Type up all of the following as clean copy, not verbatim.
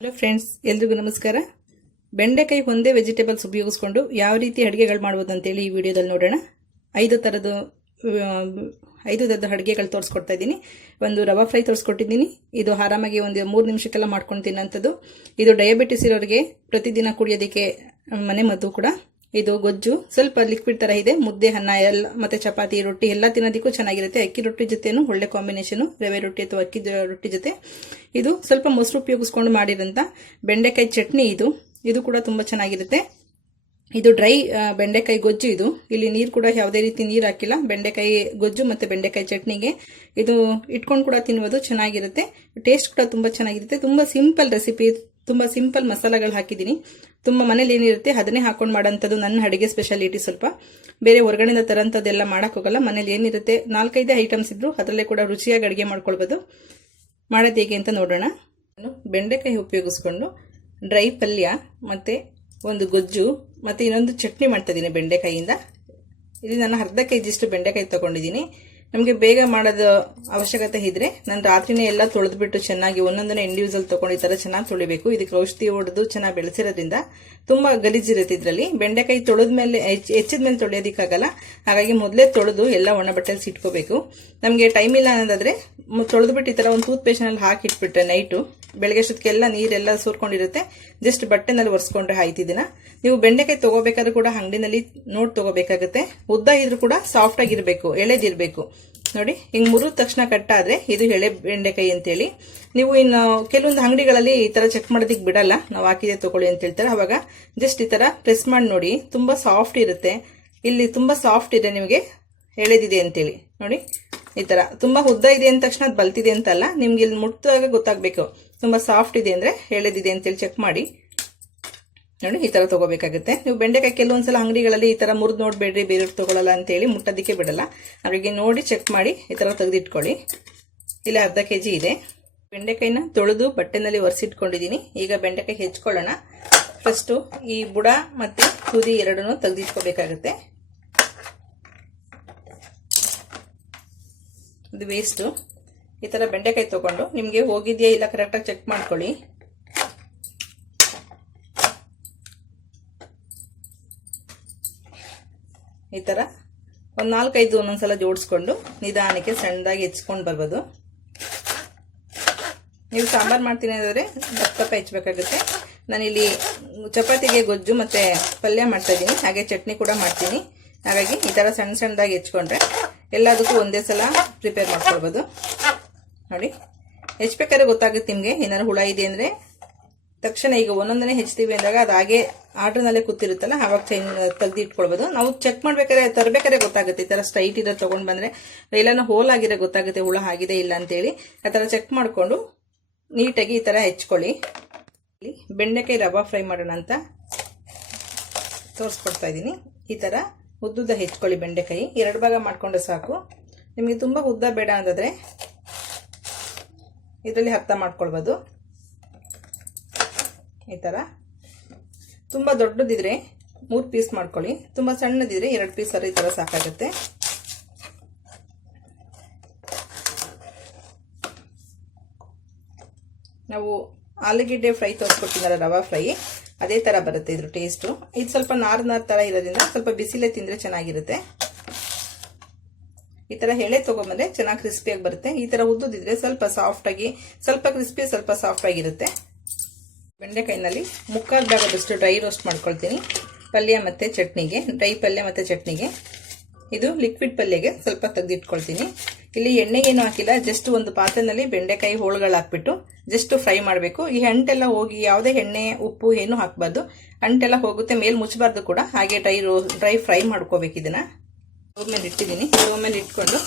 Hello friends, ಎಲ್ರಿಗೂ ನಮಸ್ಕಾರ. ಬೆಂಡೆಕಾಯಿ ಒಂದೇ ವೆಜಿಟೇಬಲ್ಸ್ ಉಪಯೋಗಿಸ್ಕೊಂಡು ಯಾವ ರೀತಿ ಅಡುಗೆಗಳು ಮಾಡ್ಬೋದು ಅಂತೇಳಿ ಈ ವಿಡಿಯೋದಲ್ಲಿ ನೋಡೋಣ. 5 ಥರದ ಅಡುಗೆಗಳು ತೋರಿಸ್ಕೊಡ್ತಾ ಇದ್ದೀನಿ. ಒಂದು ರವಾ ಫ್ರೈ ತೋರಿಸ್ಕೊಟ್ಟಿದ್ದೀನಿ. ಇದು ಆರಾಮಾಗಿ ಒಂದು 3 ನಿಮಿಷಕ್ಕೆಲ್ಲ ಮಾಡ್ಕೊಂಡು ತಿನ್ನೋಂಥದ್ದು. ಇದು ಡಯಾಬಿಟಿಸ್ ಇರೋರಿಗೆ ಪ್ರತಿದಿನ ಕುಡಿಯೋದಕ್ಕೆ ಮನೆ ಮದ್ದು ಕೂಡ. ಇದು ಗೊಜ್ಜು ಸ್ವಲ್ಪ ಲಿಕ್ವಿಡ್ ತರ ಇದೆ. ಮುದ್ದೆ, ಅನ್ನ ಎಲ್ಲ ಮತ್ತೆ ಚಪಾತಿ, ರೊಟ್ಟಿ ಎಲ್ಲ ತಿನ್ನೋದಕ್ಕೂ ಚೆನ್ನಾಗಿರುತ್ತೆ. ಅಕ್ಕಿ ರೊಟ್ಟಿ ಜೊತೆನೂ ಒಳ್ಳೆ ಕಾಂಬಿನೇಷನ್, ರವೆ ರೊಟ್ಟಿ ಅಥವಾ ಅಕ್ಕಿ ರೊಟ್ಟಿ ಜೊತೆ. ಇದು ಸ್ವಲ್ಪ ಮೊಸರು ಉಪಯೋಗಿಸ್ಕೊಂಡು ಮಾಡಿರೋಂಥ ಬೆಂಡೆಕಾಯಿ ಚಟ್ನಿ. ಇದು ಕೂಡ ತುಂಬಾ ಚೆನ್ನಾಗಿರುತ್ತೆ. ಇದು ಡ್ರೈ ಬೆಂಡೆಕಾಯಿ ಗೊಜ್ಜು. ಇಲ್ಲಿ ನೀರು ಕೂಡ ಯಾವುದೇ ರೀತಿ ನೀರು ಹಾಕಿಲ್ಲ. ಬೆಂಡೆಕಾಯಿ ಗೊಜ್ಜು ಮತ್ತೆ ಬೆಂಡೆಕಾಯಿ ಚಟ್ನಿಗೆ ಇದು ಇಟ್ಕೊಂಡು ಕೂಡ ತಿನ್ನುವುದು ಚೆನ್ನಾಗಿರುತ್ತೆ. ಟೇಸ್ಟ್ ಕೂಡ ತುಂಬಾ ಚೆನ್ನಾಗಿರುತ್ತೆ. ತುಂಬಾ ಸಿಂಪಲ್ ರೆಸಿಪಿ, ತುಂಬಾ ಸಿಂಪಲ್ ಮಸಾಲೆಗಳು ಹಾಕಿದ್ದೀನಿ. ತುಂಬಾ ಮನೇಲಿ ಏನಿರುತ್ತೆ ಅದನ್ನೇ ಹಾಕೊಂಡು ಮಾಡೋಂಥದ್ದು ನನ್ನ ಅಡುಗೆ ಸ್ಪೆಷಾಲಿಟಿ. ಸ್ವಲ್ಪ ಬೇರೆ ಹೊರಗಡೆಯಿಂದ ತರೋಂಥದ್ದೆಲ್ಲ ಮಾಡಕ್ ಹೋಗಲ್ಲ. ಮನೇಲಿ ಏನಿರುತ್ತೆ 4-5 ಐಟಮ್ಸ್ ಇದ್ರು ಅದರಲ್ಲೇ ಕೂಡ ರುಚಿಯಾಗಿ ಅಡುಗೆ ಮಾಡ್ಕೊಳ್ಬೋದು. ಮಾಡೋದು ಹೇಗೆ ಅಂತ ನೋಡೋಣ. ನಾನು ಬೆಂಡೆಕಾಯಿ ಉಪಯೋಗಿಸ್ಕೊಂಡು ಡ್ರೈ ಪಲ್ಯ ಮತ್ತೆ ಒಂದು ಗೊಜ್ಜು ಮತ್ತೆ ಇನ್ನೊಂದು ಚಟ್ನಿ ಮಾಡ್ತಾ ಇದ್ದೀನಿ ಬೆಂಡೆಕಾಯಿಯಿಂದ. ಇಲ್ಲಿ ನಾನು ಅರ್ಧ ಕೆಜಿಷ್ಟು ಬೆಂಡೆಕಾಯಿ ತಗೊಂಡಿದ್ದೀನಿ. ನಮಗೆ ಬೇಗ ಮಾಡೋದು ಅವಶ್ಯಕತೆ ಇದ್ರೆ ನಾನು ರಾತ್ರಿನೇ ಎಲ್ಲ ತೊಳೆದ್ಬಿಟ್ಟು ಚೆನ್ನಾಗಿ ಒಂದೊಂದನೇ ಇಂಡಿವಿಜುವಲ್ ತಗೊಂಡು ಈ ತರ ಚೆನ್ನಾಗಿ ತೊಳಿಬೇಕು. ಇದಕ್ಕೆ ಔಷಧಿ ಹೊಡೆದು ಚೆನ್ನಾಗಿ ಬೆಳೆಸಿರೋದ್ರಿಂದ ತುಂಬಾ ಗಲೀಜಿರುತ್ತೆ. ಇದರಲ್ಲಿ ಬೆಂಡೆಕಾಯಿ ತೊಳೆದ್ಮೇಲೆ ಹೆಚ್ಚಿದ್ಮೇಲೆ ತೊಳೆಯೋದಕ್ಕಾಗಲ್ಲ. ಹಾಗಾಗಿ ಮೊದಲೇ ತೊಳೆದು ಎಲ್ಲ ಒಣ ಬಟ್ಟೆಲಿ ಇಟ್ಕೋಬೇಕು. ನಮಗೆ ಟೈಮ್ ಇಲ್ಲ ಅನ್ನೋದಾದ್ರೆ ತೊಳೆದ್ಬಿಟ್ಟು ಈ ತರ ಒಂದು ಟೂತ್ ಪೇಸ್ಟ್ ನಲ್ಲಿ ಹಾಕಿ ಇಟ್ಬಿಟ್ರೆ ನೈಟು ಬೆಳಗ್ಗೆ ಅಷ್ಟೊತ್ತಿಗೆಲ್ಲ ನೀರೆಲ್ಲ ಸೋರ್ಕೊಂಡಿರುತ್ತೆ. ಜಸ್ಟ್ ಬಟ್ಟೆನಲ್ಲಿ ಒರೆಸ್ಕೊಂಡ್ರೆ ಆಯ್ತು. ಇದನ್ನ ನೀವು ಬೆಂಡೆಕಾಯಿ ತಗೋಬೇಕಾದ್ರೂ ಕೂಡ ಅಂಗಡಿನಲ್ಲಿ ನೋಡಿ ತಗೋಬೇಕಾಗುತ್ತೆ. ಉದ್ದ ಇದ್ರೂ ಕೂಡ ಸಾಫ್ಟ್ ಆಗಿರ್ಬೇಕು, ಎಳೆದಿರ್ಬೇಕು. ನೋಡಿ, ಹಿಂಗ್ ಮುರಿದ ತಕ್ಷಣ ಕಟ್ಟಾದ್ರೆ ಇದು ಎಳೆ ಬೆಂಡೆಕಾಯಿ ಅಂತೇಳಿ. ನೀವು ಇನ್ನು ಕೆಲವೊಂದು ಅಂಗಡಿಗಳಲ್ಲಿ ಈ ತರ ಚೆಕ್ ಮಾಡೋದಿಕ್ ಬಿಡಲ್ಲ. ನಾವು ಹಾಕಿದೆ ತಗೊಳ್ಳಿ ಅಂತ ಹೇಳ್ತಾರೆ. ಅವಾಗ ಜಸ್ಟ್ ಈ ತರ ಪ್ರೆಸ್ ಮಾಡಿ ನೋಡಿ, ತುಂಬಾ ಸಾಫ್ಟ್ ಇರುತ್ತೆ. ಇಲ್ಲಿ ತುಂಬಾ ಸಾಫ್ಟ್ ಇದೆ, ನಿಮಗೆ ಎಳೆದಿದೆ ಅಂತೇಳಿ. ನೋಡಿ, ಈ ತರ ತುಂಬಾ ಉದ್ದ ಇದೆ ಅಂದ ತಕ್ಷಣ ಅದು ಬಲ್ತಿದೆ ಅಂತಲ್ಲ, ನಿಮ್ಗೆ ಇಲ್ಲಿ ಮುಟ್ಟಾಗ ಗೊತ್ತಾಗ್ಬೇಕು ತುಂಬಾ ಸಾಫ್ಟ್ ಇದೆ ಅಂದ್ರೆ ಎಳೆದಿದೆ ಅಂತೇಳಿ ಚೆಕ್ ಮಾಡಿ. ನೋಡಿ, ಈ ತರ ತಗೋಬೇಕಾಗುತ್ತೆ. ನೀವು ಬೆಂಡೆಕಾಯಿ ಕೆಲವೊಂದ್ಸಲ ಅಂಗಡಿಗಳಲ್ಲಿ ಈ ತರ ಮುರಿದು ನೋಡ್ಬೇಡ್ರಿ, ಬೇರೆಯವ್ರು ತಗೊಳ್ಳಲ್ಲ ಅಂತೇಳಿ ಮುಟ್ಟೋದಕ್ಕೆ ಬಿಡಲ್ಲ. ಅವರಿಗೆ ನೋಡಿ ಚೆಕ್ ಮಾಡಿ ಈ ತರ ತೆಗೆದಿಟ್ಕೊಳ್ಳಿ. ಇಲ್ಲಿ ಅರ್ಧ ಕೆಜಿ ಇದೆ. ಬೆಂಡೆಕಾಯಿನ ತೊಳೆದು ಬಟ್ಟೆನಲ್ಲಿ ಒರೆಸಿಟ್ಕೊಂಡಿದ್ದೀನಿ. ಈಗ ಬೆಂಡೆಕಾಯಿ ಹೆಚ್ಕೊಳ್ಳೋಣ. ಫಸ್ಟ್ ಈ ಬುಡ ಮತ್ತೆ ತುದಿ ಎರಡನ್ನೂ ತೆಗೆದಿಟ್ಕೋಬೇಕಾಗುತ್ತೆ. ಇದು ವೇಸ್ಟ್. ಈ ತರ ಬೆಂಡೆಕಾಯಿ ತಗೊಂಡು ನಿಮ್ಗೆ ಹೋಗಿದ್ಯಾ ಇಲ್ಲ ಕರೆಕ್ಟಾಗಿ ಚೆಕ್ ಮಾಡ್ಕೊಳ್ಳಿ. ಈ ತರ ಒಂದ್ 4-5 ಒಂದೊಂದ್ಸಲ ಜೋಡಿಸ್ಕೊಂಡು ನಿಧಾನಕ್ಕೆ ಸಣ್ಣದಾಗಿ ಹೆಚ್ಕೊಂಡು ಬರ್ಬೋದು. ನೀವು ಸಾಂಬಾರ್ ಮಾಡ್ತೀನಿ ಅಂದ್ರೆ ದಪ್ಪ ಹೆಚ್ಚಬೇಕಾಗುತ್ತೆ. ನಾನಿಲ್ಲಿ ಚಪಾತಿಗೆ ಗೊಜ್ಜು ಮತ್ತೆ ಪಲ್ಯ ಮಾಡ್ತಾ ಇದ್ದೀನಿ, ಹಾಗೆ ಚಟ್ನಿ ಕೂಡ ಮಾಡ್ತೀನಿ. ಹಾಗಾಗಿ ಈ ತರ ಸಣ್ಣ ಸಣ್ಣದಾಗಿ ಹೆಚ್ಕೊಂಡ್ರೆ ಎಲ್ಲದಕ್ಕೂ ಒಂದೇ ಸಲ ಪ್ರಿಪೇರ್ ಮಾಡ್ಕೊಳ್ಬೋದು. ನೋಡಿ, ಹೆಚ್ಬೇಕಾದ್ರೆ ಗೊತ್ತಾಗುತ್ತೆ ನಿಮ್ಗೆ ಏನಾದ್ರು ಹುಳ ಇದೆ ಅಂದ್ರೆ. ತಕ್ಷಣ ಈಗ ಒಂದೊಂದನೇ ಹೆಚ್ಚ್ತೀವಿ ಅಂದಾಗ ಅದು ಹಾಗೆ ಆರ್ಡರ್ನಲ್ಲೇ ಕೂತಿರುತ್ತಲ್ಲ, ಆವಾಗ ತೆಗ್ದು ಇಟ್ಕೊಳ್ಬೋದು. ನಾವು ಚೆಕ್ ಮಾಡ್ಬೇಕಾದ್ರೆ ತರಬೇಕಾದ್ರೆ ಗೊತ್ತಾಗುತ್ತೆ. ಈ ತರ ಸ್ಟ್ರೈಟ್ ಇರೋ ತಗೊಂಡ್ ಬಂದ್ರೆ ಎಲ್ಲಾನು ಹೋಲ್ ಆಗಿರೋ ಗೊತ್ತಾಗುತ್ತೆ, ಹುಳ ಆಗಿದೆ ಇಲ್ಲ ಅಂತೇಳಿ. ಆ ತರ ಚೆಕ್ ಮಾಡ್ಕೊಂಡು ನೀಟಾಗಿ ಈ ತರ ಹೆಚ್ಕೊಳ್ಳಿ. ಬೆಂಡೆಕಾಯಿ ರವಾ ಫ್ರೈ ಮಾಡೋಣ ಅಂತ ತೋರಿಸ್ಕೊಡ್ತಾ ಇದ್ದೀನಿ. ಈ ತರ ಉದ್ದುದ್ದ ಹೆಚ್ಕೊಳ್ಳಿ. ಬೆಂಡೆಕಾಯಿ 2 ಭಾಗ ಮಾಡ್ಕೊಂಡ್ರೆ ಸಾಕು. ನಿಮಗೆ ತುಂಬಾ ಉದ್ದ ಬೇಡ ಅಂತಾದ್ರೆ ಇದರಲ್ಲಿ ಅರ್ಥ ಮಾಡ್ಕೊಳ್ಬೋದು. ಈ ತರ ತುಂಬಾ ದೊಡ್ಡದಿದ್ರೆ 3 ಪೀಸ್ ಮಾಡ್ಕೊಳ್ಳಿ. ತುಂಬಾ ಸಣ್ಣದಿದ್ರೆ 2 ಪೀಸ್ ಈ ತರ ಸಾಕಾಗುತ್ತೆ. ನಾವು ಆಲೂಗೆಡ್ಡೆ ಫ್ರೈ ತೋರಿಸ್ಕೊಟ್ಟಿದ್ದಾರೆ, ರವಾ ಫ್ರೈ ಅದೇ ತರ ಬರುತ್ತೆ ಇದ್ರ ಟೇಸ್ಟ್. ಇದು ಸ್ವಲ್ಪ ನಾರ್ ತರ ಇರೋದ್ರಿಂದ ಸ್ವಲ್ಪ ಬಿಸಿಲೇ ತಿಂದ್ರೆ ಚೆನ್ನಾಗಿರುತ್ತೆ. ಈ ತರ ಎಳೆ ತಗೊಂಡ್ಬಂದ್ರೆ ಚೆನ್ನಾಗಿ ಕ್ರಿಸ್ಪಿಯಾಗಿ ಬರುತ್ತೆ. ಈ ತರ ಉದ್ದುದಿದ್ರೆ ಸ್ವಲ್ಪ ಸಾಫ್ಟ್ ಆಗಿ, ಸ್ವಲ್ಪ ಕ್ರಿಸ್ಪಿ, ಸ್ವಲ್ಪ ಸಾಫ್ಟ್ ಆಗಿರುತ್ತೆ. ಬೆಂಡೆಕಾಯಿನಲ್ಲಿ 3/4 ಭಾಗದಷ್ಟು ಡ್ರೈ ರೋಸ್ಟ್ ಮಾಡ್ಕೊಳ್ತೀನಿ. ಪಲ್ಯ ಮತ್ತೆ ಚಟ್ನಿಗೆ, ಡ್ರೈ ಪಲ್ಯ ಮತ್ತೆ ಚಟ್ನಿಗೆ. ಇದು ಲಿಕ್ವಿಡ್ ಪಲ್ಯಗೆ ಸ್ವಲ್ಪ ತೆಗೆದಿಟ್ಕೊಳ್ತೀನಿ. ಇಲ್ಲಿ ಎಣ್ಣೆಗೇನು ಹಾಕಿಲ್ಲ, ಜಸ್ಟ್ ಒಂದು ಪಾತ್ರೆನಲ್ಲಿ ಬೆಂಡೆಕಾಯಿ ಹೋಳುಗಳು ಹಾಕ್ಬಿಟ್ಟು ಜಸ್ಟ್ ಫ್ರೈ ಮಾಡಬೇಕು. ಈ ಅಂಟೆಲ್ಲ ಹೋಗಿ, ಯಾವುದೇ ಎಣ್ಣೆ ಉಪ್ಪು ಏನು ಹಾಕಬಾರ್ದು. ಅಂಟೆಲ್ಲ ಹೋಗುತ್ತೆ, ಮೇಲ್ ಮುಚ್ಚಬಾರ್ದು ಕೂಡ. ಹಾಗೆ ಡ್ರೈ ಫ್ರೈ ಮಾಡ್ಕೋಬೇಕು. ಇದನ್ನ ಸ್ಟವ್ ಮೇಲೆ ಇಟ್ಟಿದ್ದೀನಿ. ಸ್ಟವ್ ಮೇಲೆ ಇಟ್ಕೊಂಡು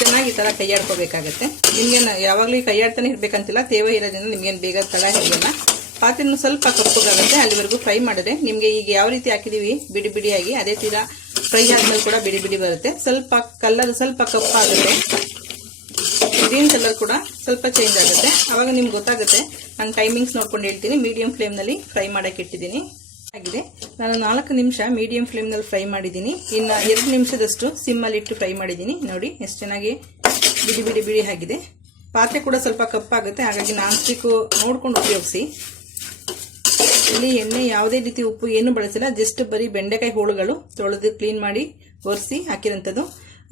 ಚೆನ್ನಾಗಿ ಈ ತರ ಕೈಯಾಡ್ಕೋಬೇಕಾಗತ್ತೆ. ನಿಮ್ಗೆ ಯಾವಾಗಲೂ ಕೈಯಾಡ್ತಾನೆ ಇರ್ಬೇಕಂತಿಲ್ಲ, ತೇವ ಇರೋದ್ರಿಂದ ನಿಮ್ಗೇನು ಬೇಗ ತಳ ಹಿಡಿಯಲ್ಲ. ಪಾತ್ರೆನೂ ಸ್ವಲ್ಪ ಕಪ್ಪಗಾಗುತ್ತೆ, ಅಲ್ಲಿವರೆಗೂ ಫ್ರೈ ಮಾಡಿದ್ರೆ ನಿಮ್ಗೆ ಈಗ ಯಾವ ರೀತಿ ಹಾಕಿದೀವಿ ಬಿಡಿ ಬಿಡಿಯಾಗಿ, ಅದೇ ತೀರ ಫ್ರೈ ಆದ್ಮೇಲೆ ಕೂಡ ಬಿಡಿ ಬಿಡಿ ಬರುತ್ತೆ. ಸ್ವಲ್ಪ ಕಲರ್ ಸ್ವಲ್ಪ ಕಪ್ಪಾಗುತ್ತೆ, ಗ್ರೀನ್ ಕಲರ್ ಕೂಡ ಸ್ವಲ್ಪ ಚೇಂಜ್ ಆಗುತ್ತೆ. ಅವಾಗ ನಿಮ್ಗೆ ಗೊತ್ತಾಗುತ್ತೆ. ನಾನು ಟೈಮಿಂಗ್ಸ್ ನೋಡ್ಕೊಂಡು ಹೇಳ್ತೀನಿ. ಮೀಡಿಯಂ ಫ್ಲೇಮ್ ನಲ್ಲಿ ಫ್ರೈ ಮಾಡಕ್ಕೆ ಇಟ್ಟಿದ್ದೀನಿ. ಆಗಿದೆ, ನಾನು 4 ನಿಮಿಷ ಮೀಡಿಯಂ ಫ್ಲೇಮ್ ನಲ್ಲಿ ಫ್ರೈ ಮಾಡಿದ್ದೀನಿ. ಇನ್ನು 2 ನಿಮಿಷದಷ್ಟು ಸಿಮ್ ಅಲ್ಲಿ ಇಟ್ಟು ಫ್ರೈ ಮಾಡಿದ್ದೀನಿ. ನೋಡಿ ಎಷ್ಟು ಚೆನ್ನಾಗಿ ಬಿಡಿ ಬಿಡಿ ಬಿಡಿ ಆಗಿದೆ. ಪಾತ್ರೆ ಕೂಡ ಸ್ವಲ್ಪ ಕಪ್ಪಾಗುತ್ತೆ, ಹಾಗಾಗಿ ನಾನ್ ಸ್ಟಿಕ್ ನೋಡ್ಕೊಂಡು ಉಪಯೋಗಿಸಿ. ಇಲ್ಲಿ ಎಣ್ಣೆ ಯಾವುದೇ ರೀತಿ ಉಪ್ಪು ಏನು ಬಳಸಿಲ್ಲ, ಜಸ್ಟ್ ಬರೀ ಬೆಂಡೆಕಾಯಿ ಹೋಳುಗಳು ತೊಳೆದು ಕ್ಲೀನ್ ಮಾಡಿ ಒರೆಸಿ ಹಾಕಿರೋಂಥದ್ದು.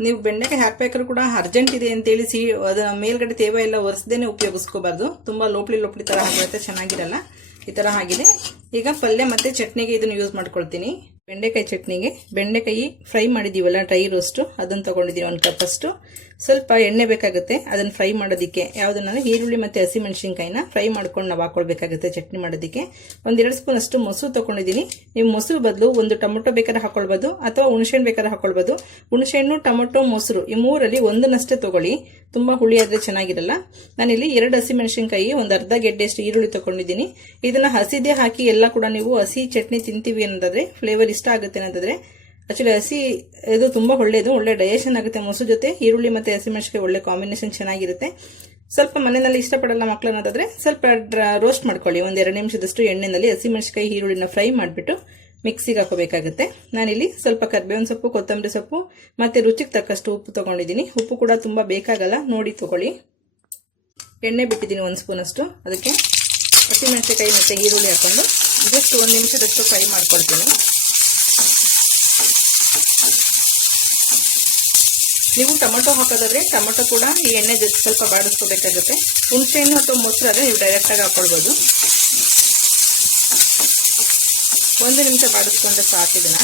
ನೀವು ಬೆಂಡೆಕಾಯಿ ಹಾಕ್ಬೇಕಾದ್ರೂ ಕೂಡ ಅರ್ಜೆಂಟ್ ಇದೆ ಅಂತೇಳಿ ಅದರ ಮೇಲ್ಗಡೆ ತೇವ ಎಲ್ಲ ಒರೆಸ್ದೇನೆ ಉಪಯೋಗಿಸ್ಕೋಬಾರ್ದು. ತುಂಬ ಲೋಪ್ಲಿ ಥರ ಹಾಕಿರುತ್ತೆ, ಚೆನ್ನಾಗಿರಲ್ಲ. ಈ ಥರ ಆಗಿದೆ. ಈಗ ಪಲ್ಯ ಮತ್ತು ಚಟ್ನಿಗೆ ಇದನ್ನು ಯೂಸ್ ಮಾಡ್ಕೊಳ್ತೀನಿ. ಬೆಂಡೆಕಾಯಿ ಚಟ್ನಿಗೆ ಬೆಂಡೆಕಾಯಿ ಫ್ರೈ ಮಾಡಿದ್ದೀವಲ್ಲ, ಡ್ರೈ ರೋಸ್ಟು, ಅದನ್ನು ತೊಗೊಂಡಿದ್ದೀನಿ 1 ಕಪ್ ಅಷ್ಟು. ಸ್ವಲ್ಪ ಎಣ್ಣೆ ಬೇಕಾಗುತ್ತೆ ಅದನ್ನು ಫ್ರೈ ಮಾಡೋದಕ್ಕೆ. ಯಾವುದನ್ನ ಈರುಳ್ಳಿ ಮತ್ತು ಹಸಿಮೆಣಸಿನ್ಕಾಯಿನ ಫ್ರೈ ಮಾಡ್ಕೊಂಡು ನಾವು ಹಾಕೊಳ್ಬೇಕಾಗುತ್ತೆ ಚಟ್ನಿ ಮಾಡೋದಕ್ಕೆ. 1-2 ಸ್ಪೂನ್ ಅಷ್ಟು ಮೊಸರು ತೊಗೊಂಡಿದ್ದೀನಿ. ನೀವು ಮೊಸರು ಬದಲು 1 ಟೊಮೊಟೊ ಬೇಕಾದ್ರೆ ಹಾಕೊಳ್ಬೋದು ಅಥವಾ ಹುಣಸೆಹಣ್ಣು ಬೇಕಾದ್ರೆ ಹಾಕೊಳ್ಬೋದು. ಹುಣಸೆಹಣ್ಣು, ಟೊಮೊಟೊ, ಮೊಸರು ಈ ಮೂರಲ್ಲಿ ಒಂದನ್ನಷ್ಟೇ ತೊಗೊಳ್ಳಿ, ತುಂಬ ಹುಳಿ ಆದರೆ ಚೆನ್ನಾಗಿರಲ್ಲ. ನಾನಿಲ್ಲಿ 2 ಹಸಿಮೆಣಸಿನ್ಕಾಯಿ, 1 ಅರ್ಧ ಗೆಡ್ಡೆಯಷ್ಟು ಈರುಳ್ಳಿ ತೊಗೊಂಡಿದ್ದೀನಿ. ಇದನ್ನು ಹಸಿದೇ ಹಾಕಿ ಎಲ್ಲ ಕೂಡ ನೀವು ಹಸಿ ಚಟ್ನಿ ತಿಂತೀವಿ ಅನ್ನೋದಾದ್ರೆ, ಫ್ಲೇವರ್ ಇಷ್ಟ ಆಗುತ್ತೆ ಅನ್ನೋದಾದ್ರೆ, ಆಕ್ಚುಲಿ ಹಸಿ ಇದು ತುಂಬ ಒಳ್ಳೆಯದು, ಒಳ್ಳೆ ಡೈಜೆಷನ್ ಆಗುತ್ತೆ. ಮೊಸರು ಜೊತೆ ಈರುಳ್ಳಿ ಮತ್ತು ಹಸಿಮೆಣಸಿನಕಾಯಿ ಒಳ್ಳೆ ಕಾಂಬಿನೇಷನ್ ಚೆನ್ನಾಗಿರುತ್ತೆ. ಸ್ವಲ್ಪ ಮನೆಯಲ್ಲಿ ಇಷ್ಟಪಡಲ್ಲ ಮಕ್ಕಳು ಅನ್ನೋದಾದ್ರೆ ಸ್ವಲ್ಪ ರೋಸ್ಟ್ ಮಾಡ್ಕೊಳ್ಳಿ. 1-2 ನಿಮಿಷದಷ್ಟು ಎಣ್ಣೆಯಲ್ಲಿ ಹಸಿಮೆಣಸಿನಕಾಯಿ ಈರುಳ್ಳಿನ ಫ್ರೈ ಮಾಡಿಬಿಟ್ಟು ಮಿಕ್ಸಿಗೆ ಹಾಕೋಬೇಕಾಗುತ್ತೆ. ನಾನಿಲ್ಲಿ ಸ್ವಲ್ಪ ಕರಿಬೇವಿನ ಸೊಪ್ಪು, ಕೊತ್ತಂಬರಿ ಸೊಪ್ಪು ಮತ್ತು ರುಚಿಗೆ ತಕ್ಕಷ್ಟು ಉಪ್ಪು ತೊಗೊಂಡಿದ್ದೀನಿ. ಉಪ್ಪು ಕೂಡ ತುಂಬ ಬೇಕಾಗಲ್ಲ, ನೋಡಿ ತೊಗೊಳ್ಳಿ. ಎಣ್ಣೆ ಬಿಟ್ಟಿದ್ದೀನಿ 1 ಸ್ಪೂನ್ ಅಷ್ಟು. ಅದಕ್ಕೆ ಹಸಿಮೆಣಸಿನಕಾಯಿ ಮತ್ತು ಈರುಳ್ಳಿ ಹಾಕೊಂಡು ಜಸ್ಟ್ 1 ನಿಮಿಷದಷ್ಟು ಫ್ರೈ ಮಾಡ್ಕೊಳ್ತೀನಿ. ನೀವು ಟೊಮೊಟೊ ಹಾಕೋದಾದ್ರೆ ಟೊಮೊಟೊ ಕೂಡ ಈ ಎಣ್ಣೆ ಜೊತೆ ಸ್ವಲ್ಪ ಬಾಡಿಸ್ಕೋಬೇಕಾಗುತ್ತೆ. ಹುಣಸೆಹಣ್ಣು ಅಥವಾ ಮೊಸರು ಆದರೆ ನೀವು ಡೈರೆಕ್ಟಾಗಿ ಹಾಕೊಳ್ಬೋದು. 1 ನಿಮಿಷ ಬಾಡಿಸ್ಕೊಂಡ್ರೆ ಸಾಕಿದನ್ನ.